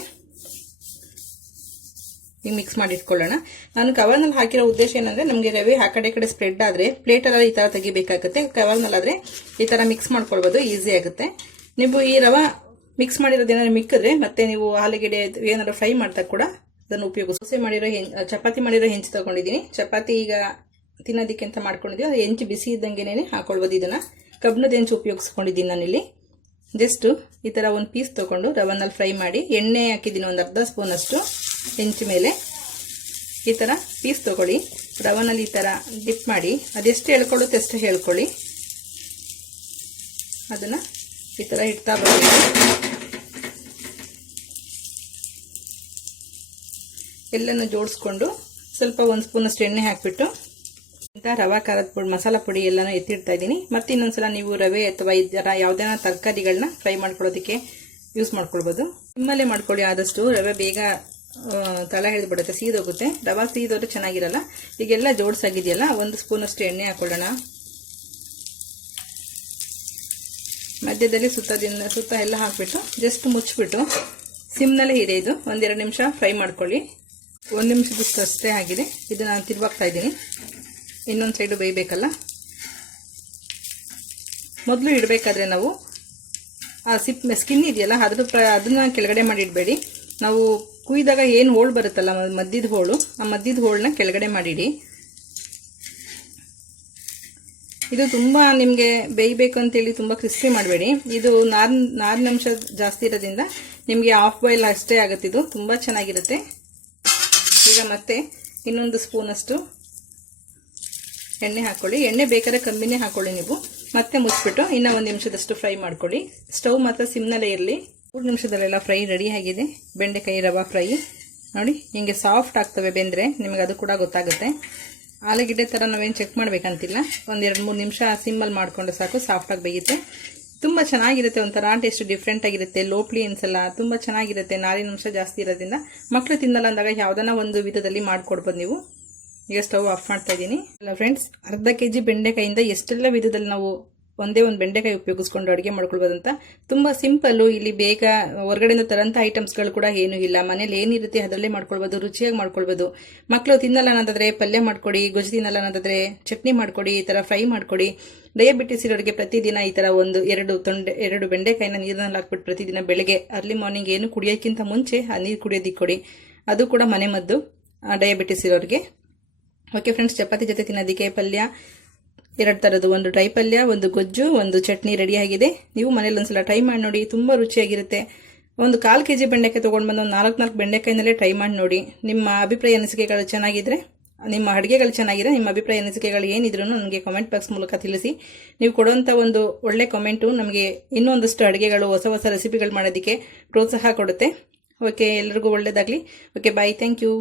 ಈಗ ಮಿಕ್ಸ್ ಮಾಡಿ ಇಟ್ಕೊಳ್ಳೋಣ. ನಾನು ಕವರ್ನಲ್ಲಿ ಹಾಕಿರೋ ಉದ್ದೇಶ ಏನಂದ್ರೆ ನಮಗೆ ರವೆ ಆ ಕಡೆ ಸ್ಪ್ರೆಡ್ ಆದ್ರೆ ಪ್ಲೇಟಲ್ಲಿ ಈ ತರ ತೆಗಿಬೇಕಾಗುತ್ತೆ. ಕವರ್ನಲ್ಲಾದ್ರೆ ಈ ತರ ಮಿಕ್ಸ್ ಮಾಡ್ಕೊಳ್ಬಹುದು, ಈಸಿ ಆಗುತ್ತೆ. ನೀವು ಈ ರವಾ ಮಿಕ್ಸ್ ಮಾಡಿರೋದು ಏನಾದ್ರು ಮಿಕ್ಕಿದ್ರೆ ಮತ್ತೆ ನೀವು ಆಲೂಗೆಡ್ಡೆ ಏನಾದ್ರು ಫ್ರೈ ಮಾಡ್ತಾ ಕೂಡ ಅದನ್ನು ಉಪಯೋಗಿಸಿ. ದೋಸೆ ಮಾಡಿರೋ ಚಪಾತಿ ಮಾಡಿರೋ ಹೆಂಚು ತಗೊಂಡಿದ್ದೀನಿ. ಚಪಾತಿ ಈಗ ತಿನ್ನೋದಕ್ಕೆ ಅಂತ ಮಾಡ್ಕೊಂಡಿದ್ದೀವಿ. ಅದು ಹೆಂಚು ಬಿಸಿ ಇದ್ದಂಗೆನೇ ಹಾಕೊಳ್ಬೋದು. ಇದನ್ನ ಕಬ್ಬಿಣದ ಹೆಂಚು ಉಪಯೋಗಿಸ್ಕೊಂಡಿದ್ದೀನಿ ನಾನಿಲ್ಲಿ. ಜಸ್ಟ್ ಈ ತರ ಒಂದು ಪೀಸ್ ತಗೊಂಡು ರವನಲ್ಲಿ ಫ್ರೈ ಮಾಡಿ ಎಣ್ಣೆ ಹಾಕಿದ್ದೀನಿ, ಒಂದು ಅರ್ಧ ಸ್ಪೂನ್ ಅಷ್ಟು ಹೆಂಚು ಮೇಲೆ. ಈ ತರ ಪೀಸ್ ತಗೊಳ್ಳಿ, ರವನಲ್ಲಿ ಈ ತರ ಡಿಪ್ ಮಾಡಿ ಅದೆಷ್ಟು ಹೇಳ್ಕೊಳ್ಳುತ್ತೆ ಅಷ್ಟು ಹೇಳ್ಕೊಳ್ಳಿ. ಅದನ್ನ ಈ ತರ ಇಡ್ತಾ ಬರ್ತೀವಿ. ಎಲ್ಲನೂ ಜೋಡಿಸ್ಕೊಂಡು ಸ್ವಲ್ಪ 1 ಸ್ಪೂನ್ ಅಷ್ಟು ಎಣ್ಣೆ ಹಾಕ್ಬಿಟ್ಟು ರವಾ ಖಾರದ ಪುಡಿ ಮಸಾಲ ಪುಡಿ ಎಲ್ಲಾನು ಎತ್ತಿಡ್ತಾ ಇದ್ದೀನಿ. ಮತ್ತೆ ಇನ್ನೊಂದ್ಸಲ ನೀವು ರವೆ ಅಥವಾ ಯಾವ್ದಾನ ತರಕಾರಿಗಳನ್ನ ಫ್ರೈ ಮಾಡ್ಕೊಳ್ಳೋದಕ್ಕೆ ಯೂಸ್ ಮಾಡ್ಕೊಳ್ಬಹುದು. ನಿಮ್ಮಲ್ಲೇ ಮಾಡ್ಕೊಳ್ಳಿ, ಆದಷ್ಟು ರವೆ ಬೇಗ ತಳ ಹಿಡಿದ್ಬಿಡುತ್ತೆ, ಸೀದೋಗುತ್ತೆ. ರವಾ ಸೀದೋದ್ರೆ ಚೆನ್ನಾಗಿರಲ್ಲ. ಈಗೆಲ್ಲ ಜೋಡಿಸಾಗಿದೆಯಲ್ಲ, 1 ಸ್ಪೂನ್ ಅಷ್ಟು ಎಣ್ಣೆ ಹಾಕೊಳ್ಳೋಣ. ಮಧ್ಯದಲ್ಲಿ ಸುತ್ತ ಎಲ್ಲ ಹಾಕ್ಬಿಟ್ಟು ಜಸ್ಟ್ ಮುಚ್ಚಿಬಿಟ್ಟು ಸಿಮ್ನಲ್ಲೇ ಇದೆ. ಇದು 1-2 ನಿಮಿಷ ಫ್ರೈ ಮಾಡ್ಕೊಳ್ಳಿ. 1 ನಿಮಿಷದಷ್ಟು ಅಷ್ಟೇ ಆಗಿದೆ. ಇದು ನಾನು ತಿರುವಾಗ್ತಾ ಇದ್ದೀನಿ, ಇನ್ನೊಂದು ಸೈಡು ಬೇಯಬೇಕಲ್ಲ. ಮೊದಲು ಇಡಬೇಕಾದ್ರೆ ನಾವು ಆ ಸ್ಕಿನ್ ಇದೆಯಲ್ಲ ಅದನ್ನ ಕೆಳಗಡೆ ಮಾಡಿ ಇಡಬೇಡಿ. ನಾವು ಕುಯ್ದಾಗ ಏನು ಹೋಳು ಬರುತ್ತಲ್ಲ ಮಧ್ಯದ ಹೋಳು, ಆ ಮಧ್ಯದ ಹೋಳನ್ನ ಕೆಳಗಡೆ ಮಾಡಿಡಿ. ಇದು ತುಂಬಾ ನಿಮಗೆ ಬೇಯಬೇಕು ಅಂತೇಳಿ ತುಂಬಾ ಕ್ರಿಸ್ಪಿ ಮಾಡಬೇಡಿ. ಇದು ನಾರಿನಂಶ ಜಾಸ್ತಿ ಇರೋದ್ರಿಂದ ನಿಮಗೆ ಹಾಫ್ ಬಾಯ್ಲ್ ಅಷ್ಟೇ ಆಗುತ್ತೆ. ಇದು ತುಂಬಾ ಚೆನ್ನಾಗಿರುತ್ತೆ. ಈಗ ಮತ್ತೆ ಇನ್ನೊಂದು ಸ್ಪೂನ್ ಅಷ್ಟು ಎಣ್ಣೆ ಹಾಕೊಳ್ಳಿ. ಎಣ್ಣೆ ಬೇಕಾದ್ರೆ ಕಮ್ಮಿನೇ ಹಾಕೊಳ್ಳಿ ನೀವು. ಮತ್ತೆ ಮುಚ್ಚಿಬಿಟ್ಟು ಇನ್ನ 1 ನಿಮಿಷದಷ್ಟು ಫ್ರೈ ಮಾಡ್ಕೊಳ್ಳಿ. ಸ್ಟವ್ ಮಾತ್ರ ಸಿಮ್ನಲ್ಲೇ ಇರಲಿ. 3 ನಿಮಿಷದಲ್ಲೆಲ್ಲ ಫ್ರೈ ರೆಡಿ ಆಗಿದೆ. ಬೆಂಡೆಕಾಯಿ ರವಾ ಫ್ರೈ ನೋಡಿ ಹಿಂಗೆ ಸಾಫ್ಟ್ ಆಗ್ತವೆ ಬೆಂದ್ರೆ, ನಿಮಗೆ ಅದು ಕೂಡ ಗೊತ್ತಾಗುತ್ತೆ. ಆಲೂಗೆಡ್ಡೆ ತರ ನಾವೇನು ಚೆಕ್ ಮಾಡ್ಬೇಕಂತಿಲ್ಲ. 1-2-3 ನಿಮಿಷ ಸಿಮ್ಮಲ್ಲಿ ಮಾಡ್ಕೊಂಡು ಸಾಕು, ಸಾಫ್ಟ್ ಆಗಿ ಬೇಯುತ್ತೆ. ತುಂಬಾ ಚೆನ್ನಾಗಿರುತ್ತೆ, ಒಂಥರ ಟೇಸ್ಟ್ ಡಿಫ್ರೆಂಟ್ ಆಗಿರುತ್ತೆ. ಲೋಪ್ಲಿ ಅನ್ಸಲ್ಲ, ತುಂಬಾ ಚೆನ್ನಾಗಿರುತ್ತೆ. ನಾರಿನಂಶ ಜಾಸ್ತಿ ಇರೋದ್ರಿಂದ ಮಕ್ಕಳು ತಿನ್ನಲ್ಲ ಅಂದಾಗ ಯಾವ್ದಾನ ಒಂದು ವಿಧದಲ್ಲಿ ಮಾಡ್ಕೊಡ್ಬೋದು ನೀವು. ಈಗ ಸ್ಟವ್ ಆಫ್ ಮಾಡ್ತಾ ಇದ್ದೀನಿ. ಅಲ್ಲ ಫ್ರೆಂಡ್ಸ್, ಅರ್ಧ ಕೆಜಿ ಬೆಂಡೆಕಾಯಿಂದ ಎಷ್ಟೆಲ್ಲ ವಿಧದಲ್ಲಿ ನಾವು ಒಂದೇ ಒಂದು ಬೆಂಡೆಕಾಯಿ ಉಪಯೋಗಿಸ್ಕೊಂಡು ಅಡುಗೆ ಮಾಡ್ಕೊಳ್ಬೋದಂತ. ತುಂಬಾ ಸಿಂಪಲ್. ಇಲ್ಲಿ ಬೇಗ ಹೊರಗಡೆಯಿಂದ ತರಂತ ಐಟಮ್ಸ್ಗಳು ಕೂಡ ಏನೂ ಇಲ್ಲ. ಮನೇಲಿ ಏನಿರುತ್ತೆ ಅದರಲ್ಲೇ ಮಾಡ್ಕೊಳ್ಬೋದು, ರುಚಿಯಾಗಿ ಮಾಡ್ಕೊಳ್ಬೋದು. ಮಕ್ಕಳು ತಿನ್ನಲ್ಲ ಅನ್ನೋದಾದ್ರೆ ಪಲ್ಯ ಮಾಡ್ಕೊಡಿ, ಗೊಜ್ಜು ತಿನ್ನಲ್ಲ ಅನ್ನೋದಾದ್ರೆ ಚಟ್ನಿ ಮಾಡ್ಕೊಡಿ, ಈ ತರ ಫ್ರೈ ಮಾಡ್ಕೊಡಿ. ಡಯಾಬಿಟಿಸ್ ಇರೋರಿಗೆ ಪ್ರತಿದಿನ ಈ ತರ 1-2 ಬೆಂಡೆಕಾಯಿನ ನೀರಿನಲ್ಲಿ ಹಾಕ್ಬಿಟ್ಟು ಪ್ರತಿದಿನ ಬೆಳಗ್ಗೆ ಅರ್ಲಿ ಮಾರ್ನಿಂಗ್ ಏನು ಕುಡಿಯೋಕ್ಕಿಂತ ಮುಂಚೆ ಆ ನೀರು ಕುಡಿಯೋದಿಕ್ಕೆ ಕೊಡಿ. ಅದು ಕೂಡ ಮನೆ ಮದ್ದು ಡಯಾಬಿಟಿಸ್ ಇರೋರಿಗೆ. ಓಕೆ ಫ್ರೆಂಡ್ಸ್, ಚಪಾತಿ ಜೊತೆ ತಿನ್ನೋದಕ್ಕೆ ಪಲ್ಯ 2 ಥರದ್ದು, ಒಂದು ಡ್ರೈ ಪಲ್ಯ, ಒಂದು ಗೊಜ್ಜು, ಒಂದು ಚಟ್ನಿ ರೆಡಿ ಆಗಿದೆ. ನೀವು ಮನೇಲಿ ಒಂದ್ಸಲ ಟ್ರೈ ಮಾಡಿ ನೋಡಿ, ತುಂಬಾ ರುಚಿಯಾಗಿರುತ್ತೆ. ಒಂದು 1/4 ಕೆಜಿ ಬೆಂಡೆಕಾಯಿ ತೊಗೊಂಡು ಬಂದು 4 ಬೆಂಡೆಕಾಯಿನಲ್ಲೇ ಟ್ರೈ ಮಾಡಿ ನೋಡಿ. ನಿಮ್ಮ ಅಭಿಪ್ರಾಯ ಅನಿಸಿಕೆಗಳು ಚೆನ್ನಾಗಿದ್ರೆ, ನಿಮ್ಮ ಅಡುಗೆಗಳು ಚೆನ್ನಾಗಿದ್ರೆ, ನಿಮ್ಮ ಅಭಿಪ್ರಾಯ ಅನಿಸಿಕೆಗಳು ಏನಿದ್ರು ನನಗೆ ಕಾಮೆಂಟ್ ಬಾಕ್ಸ್ ಮೂಲಕ ತಿಳಿಸಿ. ನೀವು ಕೊಡುವಂಥ ಒಂದು ಒಳ್ಳೆ ಕಾಮೆಂಟು ನಮಗೆ ಇನ್ನೊಂದಷ್ಟು ಅಡುಗೆಗಳು, ಹೊಸ ರೆಸಿಪಿಗಳು ಮಾಡೋದಕ್ಕೆ ಪ್ರೋತ್ಸಾಹ ಕೊಡುತ್ತೆ. ಓಕೆ, ಎಲ್ಲರಿಗೂ ಒಳ್ಳೇದಾಗಲಿ. Okay, bye, thank you.